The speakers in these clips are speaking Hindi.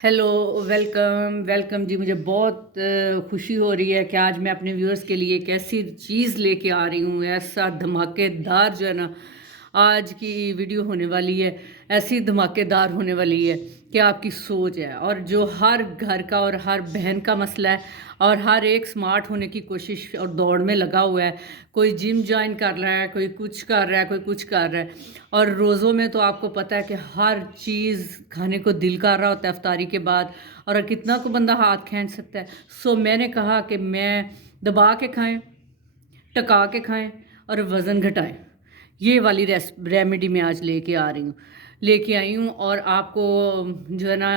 हेलो, वेलकम वेलकम जी। मुझे बहुत खुशी हो रही है कि आज मैं अपने व्यूअर्स के लिए एक ऐसी चीज़ लेके आ रही हूँ, ऐसा धमाकेदार जो है ना आज की वीडियो होने वाली है। ऐसी धमाकेदार होने वाली है कि आपकी सोच है और जो हर घर का और हर बहन का मसला है और हर एक स्मार्ट होने की कोशिश और दौड़ में लगा हुआ है। कोई जिम ज्वाइन कर रहा है, कोई कुछ कर रहा है, कोई कुछ कर रहा है। और रोज़ों में तो आपको पता है कि हर चीज़ खाने को दिल कर रहा होता है इफ्तारी के बाद, और कितना को बंदा हाथ खींच सकता है। सो मैंने कहा कि मैं दबा के खाएं, टका के खाएं और वज़न घटाएं। ये वाली रेमेडी मैं आज लेके आई हूँ और आपको जो है ना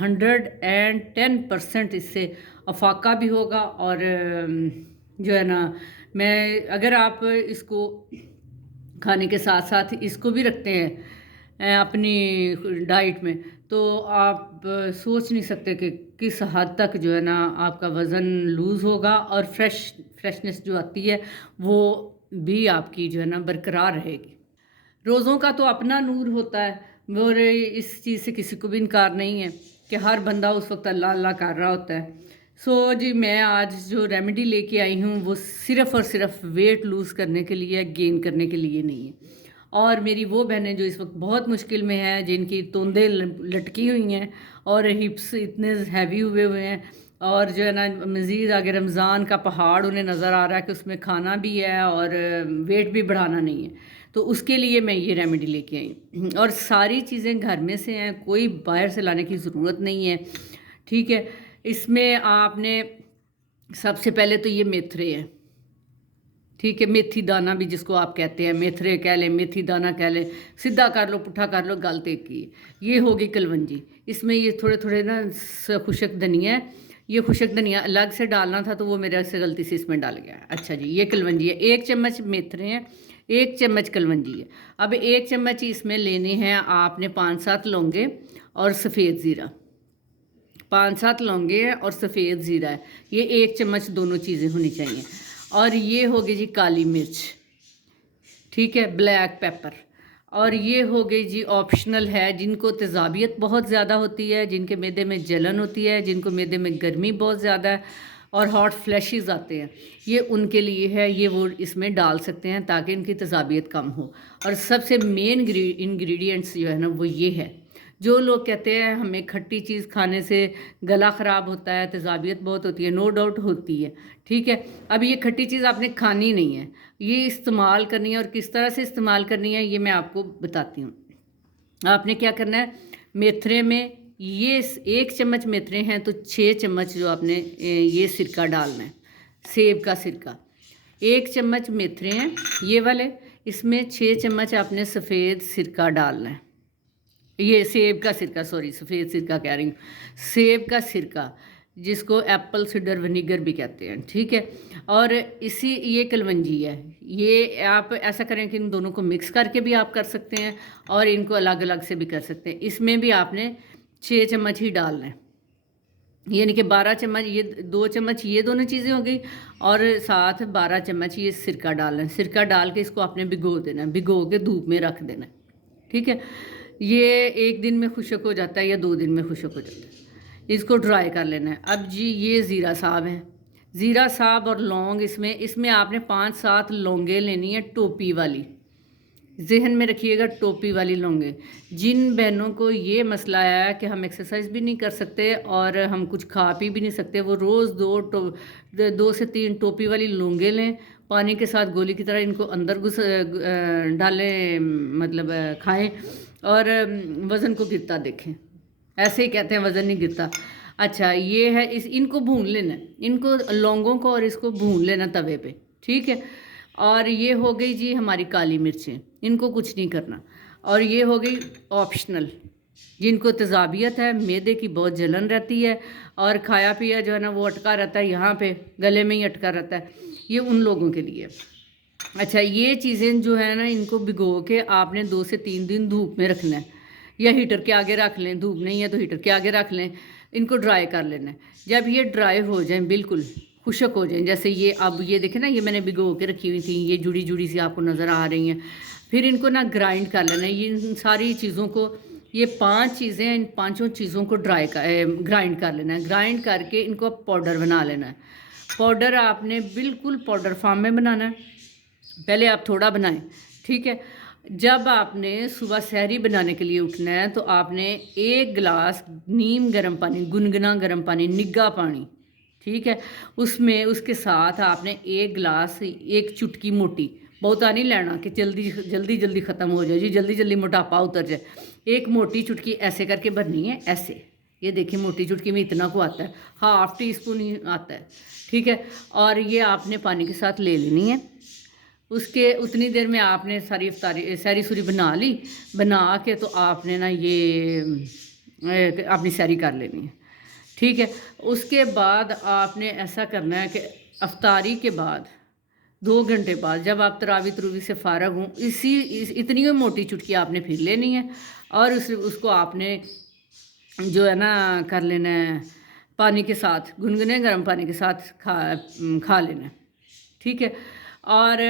110% इससे अफाका भी होगा। और जो है ना, मैं अगर आप इसको खाने के साथ साथ इसको भी रखते हैं अपनी डाइट में, तो आप सोच नहीं सकते कि किस हद तक जो है ना आपका वज़न लूज़ होगा और फ्रेशनेस जो आती है वो भी आपकी जो है ना बरकरार रहेगी। रोज़ों का तो अपना नूर होता है, और इस चीज़ से किसी को भी इनकार नहीं है कि हर बंदा उस वक्त अल्लाह अल्लाह कर रहा होता है। सो जी, मैं आज जो रेमेडी लेके आई हूँ वो सिर्फ़ और सिर्फ वेट लूज़ करने के लिए, गेन करने के लिए नहीं है। और मेरी वो बहनें जो इस वक्त बहुत मुश्किल में हैं, जिनकी तोंदें लटकी हुई हैं और हिप्स इतने हैवी हुए हुए हैं, और जो है ना मज़ीद आगे रमज़ान का पहाड़ उन्हें नज़र आ रहा है कि उसमें खाना भी है और वेट भी बढ़ाना नहीं है, तो उसके लिए मैं ये रेमेडी लेके आई। और सारी चीज़ें घर में से हैं, कोई बाहर से लाने की ज़रूरत नहीं है। ठीक है, इसमें आपने सबसे पहले तो ये मेथरे हैं। ठीक है, मेथी दाना भी जिसको आप कहते हैं, मेथरे कह लें, मेथी दाना कह लें, सीधा कर लो पुट्ठा कर लो, गल एक की ये होगी कलवंजी। इसमें ये थोड़े थोड़े ना खुशक धनिया है। ये खुशक धनिया अलग से डालना था तो वो मेरे से गलती से इसमें डाल गया। अच्छा जी, ये कलवंजी है, 1 चम्मच मेथरे हैं, 1 चम्मच कलवंजी है। अब 1 चम्मच इसमें लेने हैं आपने 5-7 लौंगे और सफ़ेद ज़ीरा। 5-7 लौंगे हैं और सफ़ेद ज़ीरा है, ये 1 चम्मच दोनों चीज़ें होनी चाहिए। और ये होगी जी काली मिर्च, ठीक है, ब्लैक पेपर। और ये हो गई जी ऑप्शनल है, जिनको तेज़ाबियत बहुत ज़्यादा होती है, जिनके मैदे में जलन होती है, जिनको मैदे में गर्मी बहुत ज़्यादा है और हॉट फ्लैशेस आते हैं, ये उनके लिए है, ये वो इसमें डाल सकते हैं ताकि इनकी तेज़ाबियत कम हो। और सबसे मेन इंग्रेडिएंट्स जो है ना वो ये है। जो लोग कहते हैं हमें खट्टी चीज़ खाने से गला ख़राब होता है, तेज़ाबियत बहुत होती है, नो डाउट होती है। ठीक है, अब ये खट्टी चीज़ आपने खानी नहीं है, ये इस्तेमाल करनी है। और किस तरह से इस्तेमाल करनी है ये मैं आपको बताती हूँ। आपने क्या करना है, मेथरे में ये 1 चम्मच मेथरे हैं तो 6 चम्मच जो आपने ये सिरका डालना है, सेब का सिरका। 1 चम्मच मेथरे हैं ये वाले, इसमें 6 चम्मच आपने सफ़ेद सिरका डालना है। ये सेब का सिरका, सॉरी सफ़ेद सिरका कह रही हूँ, सेब का सिरका, जिसको एप्पल सिडर विनीगर भी कहते हैं। ठीक है, और इसी ये कलवंजी है, ये आप ऐसा करें कि इन दोनों को मिक्स करके भी आप कर सकते हैं और इनको अलग अलग से भी कर सकते हैं। इसमें भी आपने 6 चम्मच ही डालना है, यानी कि 12 चम्मच, ये 2 चम्मच ये दोनों चीज़ें हो गई और साथ 12 चम्मच ये सिरका डालना है। सिरका डाल के इसको आपने भिगो देना है, भिगो के धूप में रख देना है। ठीक है, ये 1 दिन में खुशक हो जाता है या 2 दिन में खुशक हो जाता है। इसको ड्राई कर लेना है। अब जी ये ज़ीरा साहब हैं, ज़ीरा साहब और लौंग, इसमें आपने 5-7 लौंगे लेनी है टोपी वाली, जहन में रखिएगा, टोपी वाली लौंगे। जिन बहनों को ये मसला है कि हम एक्सरसाइज भी नहीं कर सकते और हम कुछ खा पी भी नहीं सकते, वो रोज़ 2 से 3 टोपी वाली लौंगे लें, पानी के साथ गोली की तरह इनको अंदर डालें, मतलब खाएं और वज़न को गिरता देखें। ऐसे ही कहते हैं वज़न नहीं गिरता। अच्छा, ये है, इनको भून लेना, इनको लौंगों को और इसको भून लेना तवे पे। ठीक है, और ये हो गई जी हमारी काली मिर्चें, इनको कुछ नहीं करना। और ये हो गई ऑप्शनल, जिनको तेज़ाबियत है, मैदे की बहुत जलन रहती है और खाया पिया जो है ना वो अटका रहता है, यहाँ पे गले में ही अटका रहता है, ये उन लोगों के लिए। अच्छा, ये चीज़ें जो है ना इनको भिगो के आपने 2 से 3 दिन धूप में रखना है, या हीटर के आगे रख लें, धूप नहीं है तो हीटर के आगे रख लें। इनको ड्राई कर लेना है। जब ये ड्राई हो जाएं, बिल्कुल खुशक हो जाएं, जैसे ये अब ये देखें ना, ये मैंने भिगो के रखी हुई थी, ये जुड़ी जुड़ी सी आपको नज़र आ रही हैं। फिर इनको ना ग्राइंड कर लेना है, ये इन सारी चीज़ों को ये 5 चीज़ें हैं, इन पाँचों चीज़ों को ग्राइंड कर लेना है। ग्राइंड करके इनको पाउडर बना लेना है। पाउडर आपने बिल्कुल पाउडर फॉर्म में बनाना है। पहले आप थोड़ा बनाएं, ठीक है। जब आपने सुबह सहरी बनाने के लिए उठना है तो आपने 1 गिलास नीम गर्म पानी, गुनगुना गर्म पानी, निग्गा पानी, ठीक है, उसमें उसके साथ आपने 1 गिलास, 1 चुटकी मोटी, बहुता नहीं लेना कि जल्दी जल्दी जल्दी ख़त्म हो जाए जी, जल्दी जल्दी मोटापा उतर जाए। एक मोटी चुटकी ऐसे करके भरनी है, ऐसे। ये देखिए मोटी चुटकी में इतना को आता है, 1/2 टीस्पून ही आता है, ठीक है। और ये आपने पानी के साथ ले लेनी है। उसके उतनी देर में आपने सारी इफ्तारी सैरी सूरी बना ली। बना के तो आपने ना ये अपनी सैरी कर लेनी है, ठीक है। उसके बाद आपने ऐसा करना है कि अफ्तारी के बाद 2 घंटे बाद जब आप तरावी तरूवी से फ़ारग हों, इतनी ही मोटी चुटकी आपने फिर लेनी है और उसको आपने जो है ना कर लेना है, पानी के साथ, गुनगुने गर्म पानी के साथ खा लेना है, ठीक है। और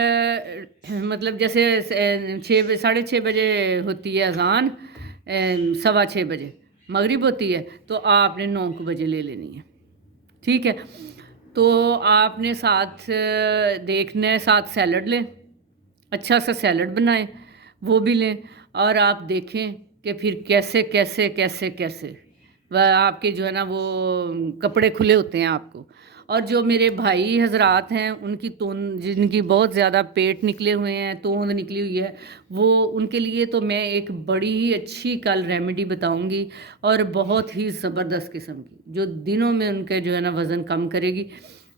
मतलब जैसे 6 बजे होती है अज़ान, 6:15 बजे मगरिब होती है, तो आपने 9 बजे ले लेनी है, ठीक है। तो आपने साथ देखना है, साथ सैलड लें, अच्छा सा सैलड बनाएं, वो भी लें। और आप देखें कि फिर कैसे कैसे कैसे कैसे वह आपके जो है ना वो कपड़े खुले होते हैं आपको। और जो मेरे भाई हजरात हैं उनकी तोंद, जिनकी बहुत ज़्यादा पेट निकले हुए हैं, तोंद निकली हुई है, वो उनके लिए तो मैं एक बड़ी ही अच्छी कल रेमेडी बताऊंगी और बहुत ही ज़बरदस्त किस्म की, जो दिनों में उनके जो है ना वज़न कम करेगी।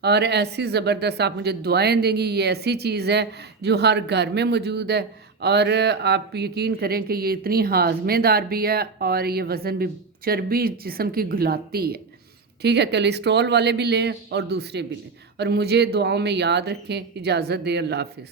और ऐसी ज़बरदस्त आप मुझे दुआएं देंगी। ये ऐसी चीज़ है जो हर घर में मौजूद है और आप यकीन करें कि ये इतनी हाजमेदार भी है और ये वज़न भी, चर्बी जिस्म की घुलाती है, ठीक है। कोलेस्ट्रॉल वाले भी लें और दूसरे भी लें। और मुझे दुआओं में याद रखें। इजाज़त दें, अल्लाह हाफ़िज़।